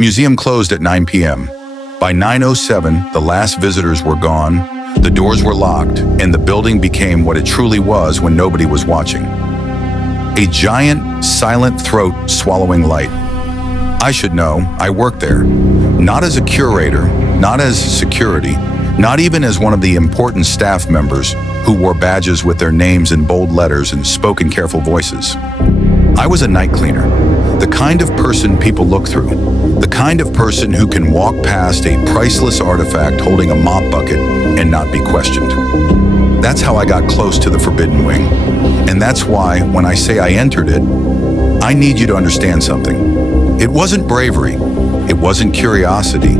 museum closed at 9 p.m. By 9:07, the last visitors were gone, the doors were locked, and the building became what it truly was when nobody was watching. A giant, silent throat swallowing light. I should know, I worked there. Not as a curator, not as security, not even as one of the important staff members who wore badges with their names in bold letters and spoke in careful voices. I was a night cleaner, the kind of person people look through, the kind of person who can walk past a priceless artifact holding a mop bucket and not be questioned. That's how I got close to the Forbidden Wing. And that's why, when I say I entered it, I need you to understand something. It wasn't bravery. It wasn't curiosity.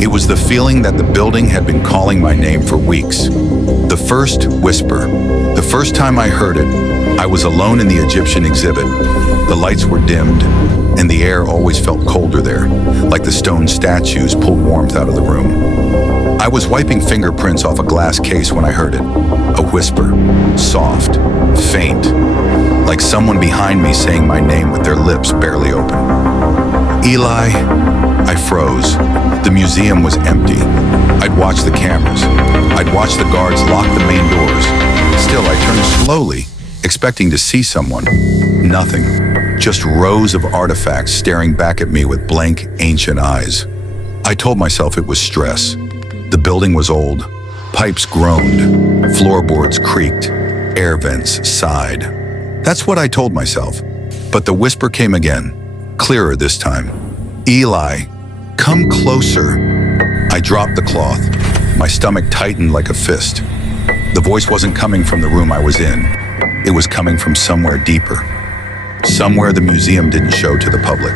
It was the feeling that the building had been calling my name for weeks. The first whisper. The first time I heard it, I was alone in the Egyptian exhibit. The lights were dimmed, and the air always felt colder there, like the stone statues pulled warmth out of the room. I was wiping fingerprints off a glass case when I heard it. A whisper, soft, faint, like someone behind me saying my name with their lips barely open. Eli, I froze. The museum was empty. I'd watched the cameras. I'd watched the guards lock the main doors. Still, I turned slowly, expecting to see someone. Nothing. Just rows of artifacts staring back at me with blank, ancient eyes. I told myself it was stress. The building was old. Pipes groaned. Floorboards creaked. Air vents sighed. That's what I told myself. But the whisper came again, clearer this time. Eli, come closer. I dropped the cloth. My stomach tightened like a fist. The voice wasn't coming from the room I was in. It was coming from somewhere deeper. Somewhere the museum didn't show to the public.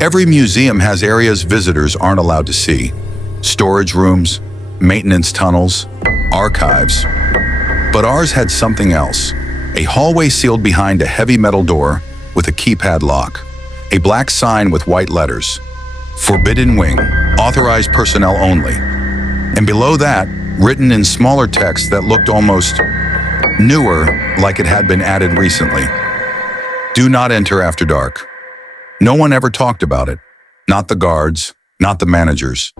Every museum has areas visitors aren't allowed to see. Storage rooms, maintenance tunnels, archives. But ours had something else. A hallway sealed behind a heavy metal door with a keypad lock. A black sign with white letters. Forbidden Wing, authorized personnel only. And below that, written in smaller text that looked almost newer, like it had been added recently. Do not enter after dark. No one ever talked about it. Not the guards, not the managers,